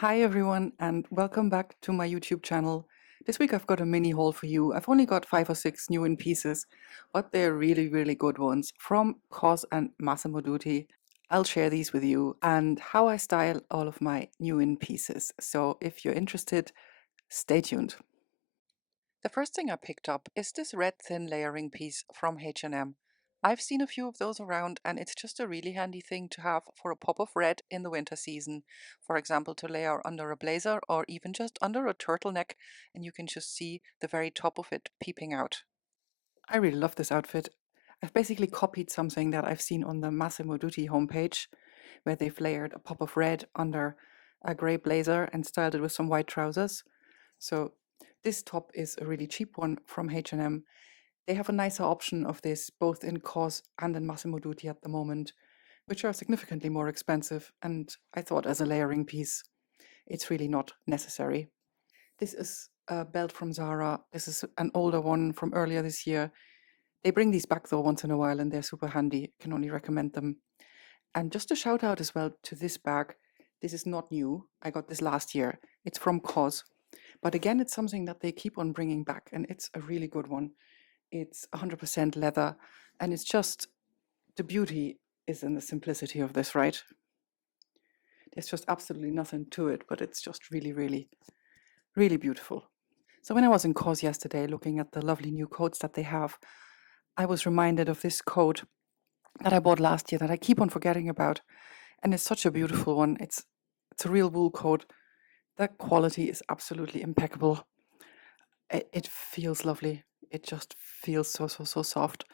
Hi everyone and welcome back to my YouTube channel. This week I've got a mini haul for you. I've only got 5 or 6 new in pieces, but they're really good ones from Cos and Massimo Dutti. I'll share these with you and how I style all of my new in pieces. So if you're interested, stay tuned. The first thing I picked up is this red thin layering piece from H&M. I've seen a few of those around and it's just a really handy thing to have for a pop of red in the winter season. For example, to layer under a blazer or even just under a turtleneck and you can just see the very top of it peeping out. I really love this outfit. I've basically copied something that I've seen on the Massimo Dutti homepage where they've layered a pop of red under a grey blazer and styled it with some white trousers. So this top is a really cheap one from H&M. They have a nicer option of this both in Cos and in Massimo Dutti at the moment, which are significantly more expensive, and I thought as a layering piece, it's really not necessary. This is a belt from Zara. This is an older one from earlier this year. They bring these back though once in a while and they're super handy. Can only recommend them. And just a shout out as well to this bag. This is not new. I got this last year. It's from Cos. But again, it's something that they keep on bringing back, and it's a really good one. It's 100% leather, and it's just the beauty is in the simplicity of this, right? There's just absolutely nothing to it, but it's just really beautiful. So when I was in Cos yesterday looking at the lovely new coats that they have, I was reminded of this coat that I bought last year that I keep on forgetting about, and it's such a beautiful one. It's a real wool coat. The quality is absolutely impeccable. It feels lovely. It just feels so soft.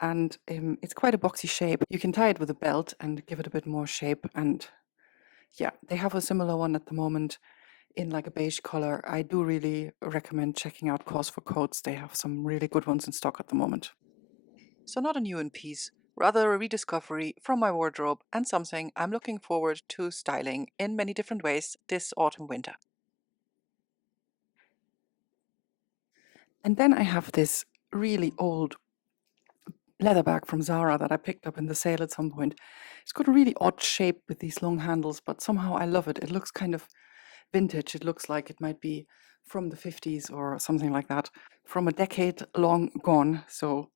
And it's quite a boxy shape. You can tie it with a belt and give it a bit more shape. And yeah, they have a similar one at the moment in like a beige color. I do really recommend checking out Cos for coats. They have some really good ones in stock at the moment. So not a new in piece, rather a rediscovery from my wardrobe and something I'm looking forward to styling in many different ways this autumn winter. And then I have this really old leather bag from Zara that I picked up in the sale at some point. It's got a really odd shape with these long handles, but somehow I love it. It looks kind of vintage. It looks like it might be from the 50s or something like that, from a decade long gone. So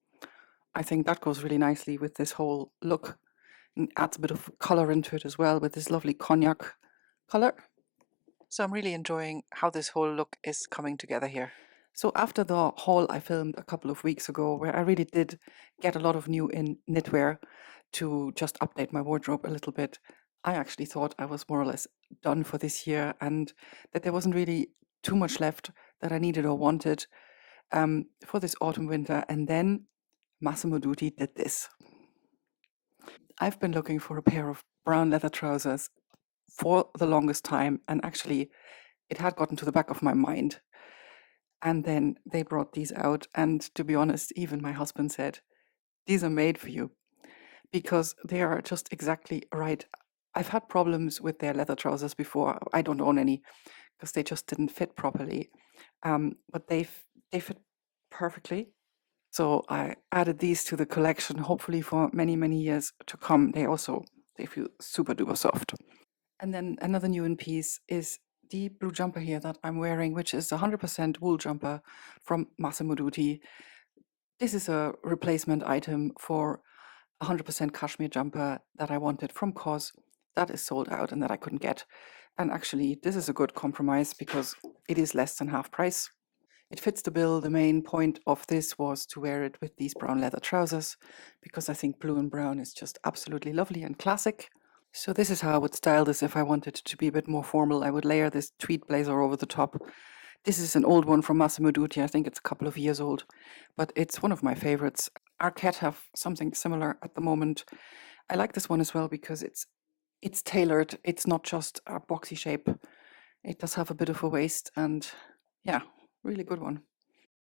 I think that goes really nicely with this whole look and adds a bit of color into it as well with this lovely cognac color. So I'm really enjoying how this whole look is coming together here. So after the haul I filmed a couple of weeks ago, where I really did get a lot of new in knitwear to just update my wardrobe a little bit, I actually thought I was more or less done for this year and that there wasn't really too much left that I needed or wanted for this autumn winter. And then Massimo Dutti did this. I've been looking for a pair of brown leather trousers for the longest time, and actually it had gotten to the back of my mind. And then they brought these out, and to be honest, even my husband said, "These are made for you," because they are just exactly right. I've had problems with their leather trousers before. I don't own any because they just didn't fit properly. But they fit perfectly. So I added these to the collection, hopefully for many years to come. They feel super duper soft. And then another new in piece is the blue jumper here that I'm wearing, which is a 100% wool jumper from Massimo Dutti. This is a replacement item for a 100% cashmere jumper that I wanted from Cos that is sold out and that I couldn't get. And actually, this is a good compromise because it is less than half price. It fits the bill. The main point of this was to wear it with these brown leather trousers because I think blue and brown is just absolutely lovely and classic. So this is how I would style this if I wanted to be a bit more formal. I would layer this tweed blazer over the top. This is an old one from Massimo Dutti. I think it's a couple of years old, but it's one of my favorites. Arket have something similar at the moment. I like this one as well because it's tailored. It's not just a boxy shape. It does have a bit of a waist and yeah, really good one.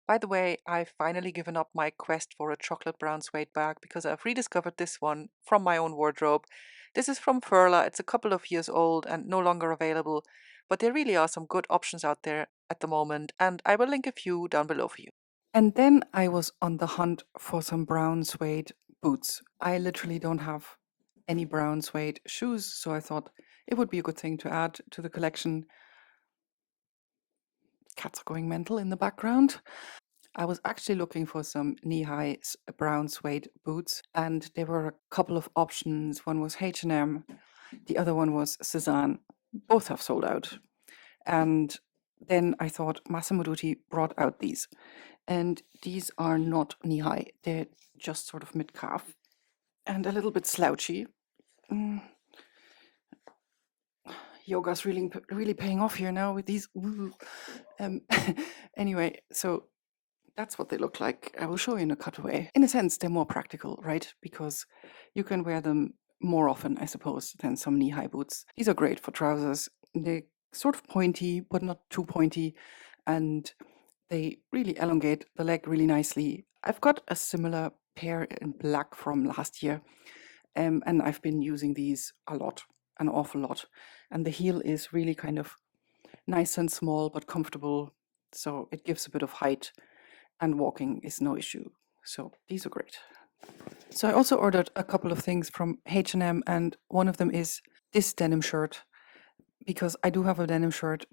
By the way, I've finally given up my quest for a chocolate brown suede bag because I've rediscovered this one from my own wardrobe. This is from Furla. It's a couple of years old and no longer available, but there really are some good options out there at the moment, and I will link a few down below for you. And then I was on the hunt for some brown suede boots. I literally don't have any brown suede shoes, so I thought it would be a good thing to add to the collection. Cats are going mental in the background. I was actually looking for some knee-high brown suede boots, and there were a couple of options. One was H&M, the other one was Cezanne. Both have sold out. And then I thought Massimo Dutti brought out these. And these are not knee-high. They're just sort of mid-calf and a little bit slouchy. Yoga's really paying off here now with these. Anyway, so that's what they look like. I will show you in a cutaway. In a sense, they're more practical, right? Because you can wear them more often, I suppose, than some knee-high boots. These are great for trousers. They're sort of pointy, but not too pointy, and they really elongate the leg really nicely. I've got a similar pair in black from last year, and I've been using these a lot, an awful lot. And the heel is really kind of nice and small, but comfortable, so it gives a bit of height, and walking is no issue. So these are great. So I also ordered a couple of things from H&M, and one of them is this denim shirt, because I do have a denim shirt,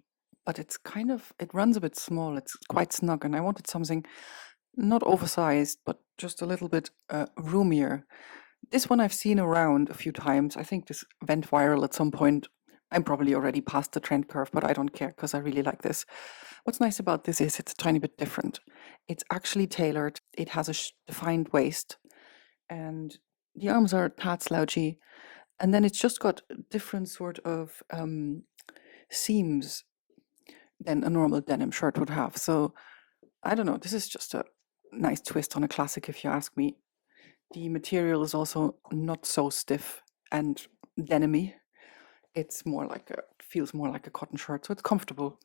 but it's kind of, it runs a bit small. It's quite snug, and I wanted something not oversized, but just a little bit roomier. This one I've seen around a few times. I think this went viral at some point. I'm probably already past the trend curve, but I don't care because I really like this. What's nice about this is it's a tiny bit different. It's actually tailored. It has a defined waist, and the arms are a tad slouchy. And then it's just got different sort of seams than a normal denim shirt would have. So I don't know, this is just a nice twist on a classic, if you ask me. The material is also not so stiff and denim-y. It's more like a, feels more like a cotton shirt, so it's comfortable.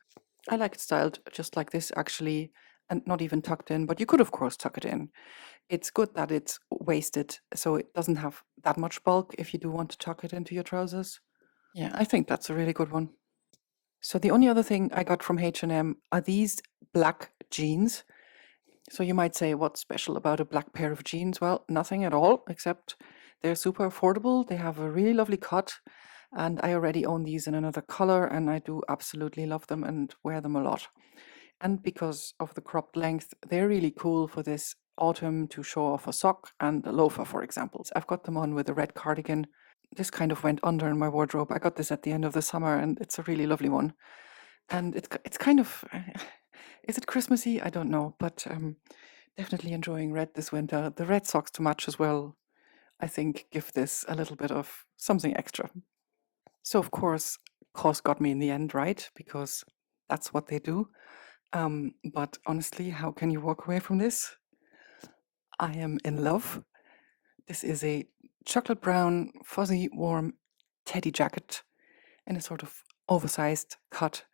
I like it styled just like this, actually, and not even tucked in, but you could, of course, tuck it in. It's good that it's waisted, so it doesn't have that much bulk if you do want to tuck it into your trousers. Yeah, I think that's a really good one. So the only other thing I got from H&M are these black jeans. So you might say, what's special about a black pair of jeans? Well, nothing at all, except they're super affordable. They have a really lovely cut, and I already own these in another color, and I do absolutely love them and wear them a lot. And because of the cropped length, they're really cool for this autumn to show off a sock and a loafer, for example. I've got them on with a red cardigan. This kind of went under in my wardrobe. I got this at the end of the summer, and it's a really lovely one. And it's kind of, is it Christmassy? I don't know, but definitely enjoying red this winter. The red socks to match as well, I think, give this a little bit of something extra. So of course, Cos got me in the end, right? Because that's what they do. But honestly, how can you walk away from this? I am in love. This is a chocolate brown, fuzzy, warm teddy jacket in a sort of oversized cut,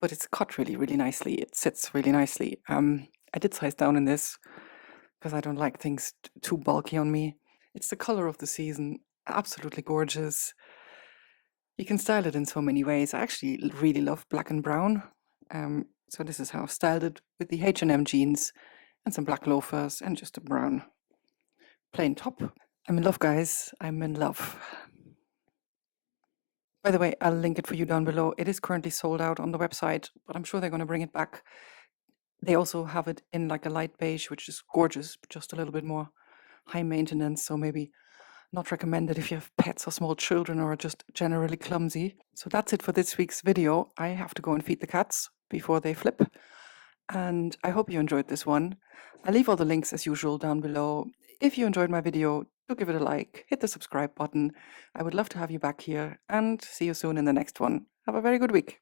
but it's cut really, really nicely. It sits really nicely. I did size down in this because I don't like things too bulky on me. It's the color of the season, absolutely gorgeous. You can style it in so many ways. I actually really love black and brown. So this is how I've styled it with the H&M jeans and some black loafers and just a brown plain top. I'm in love, guys. I'm in love. By the way, I'll link it for you down below. It is currently sold out on the website, but I'm sure they're going to bring it back. They also have it in like a light beige, which is gorgeous, but just a little bit more high maintenance. So maybe not recommended if you have pets or small children or are just generally clumsy. So that's it for this week's video. I have to go and feed the cats before they flip. And I hope you enjoyed this one. I'll leave all the links as usual down below. If you enjoyed my video, do give it a like, hit the subscribe button. I would love to have you back here, and see you soon in the next one. Have a very good week.